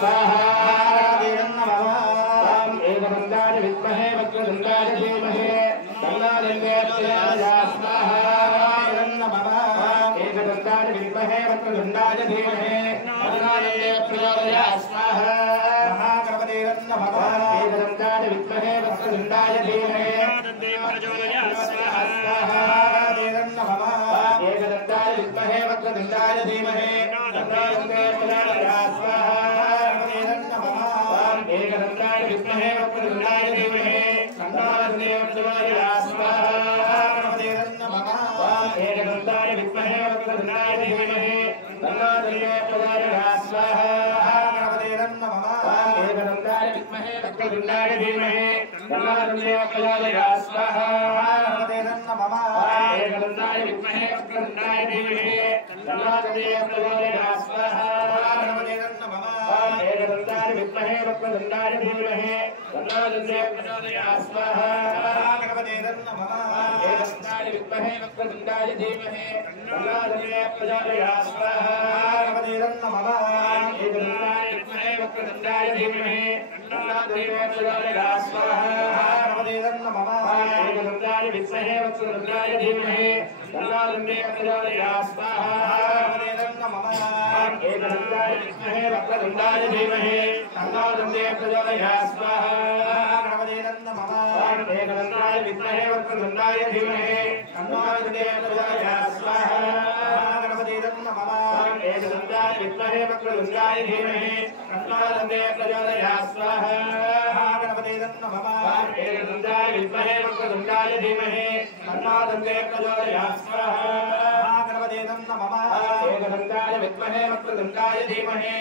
स्वाहा एकदन्ताय विद्महे वक्रतुण्डाय धीमहि तन्नो स्वाहा एकदन्ताय विद्महे वक्रतुण्डाय धीमहि तन्नो स्वाहा महागणपते नमः एकदन्ताय विद्महे वक्रतुण्डाय धीमहि स्वाहा एकदन्ताय विद्महे वक्रतुण्डाय धीमहि एकदन्ताय विद्महे वक्रतुण्डाय धीमहि एकदन्ताय विद्महे वक्रतुण्डाय धीमहि एकदन्ताय विद्महे वक्रतुण्डाय धीमहि एकदन्ताय विद्महे वक्रतुण्डाय धीमहि एकदन्ताय विद्महे वक्रतुण्डाय धीमहि स्वाहा एकदन्ताय विद्महे वक्रतुण्डाय धीमहि एकदन्ताय विद्महे वक्रतुण्डाय धीमहि एकदन्ताय विद्महे वक्रतुण्डाय धीमहि एकदन्ताय विद्महे वक्रतुण्डाय धीमहि एकदन्ताय विद्महे वक्रतुण्डाय धीमहि एकदन्ताय विद्महे वक्रतुण्डाय धीमहि एकदन्ताय विद्महे वक्रतुण्डाय धीमहि एकदन्ताय विद्महे वक्रतुण्डाय धीमहि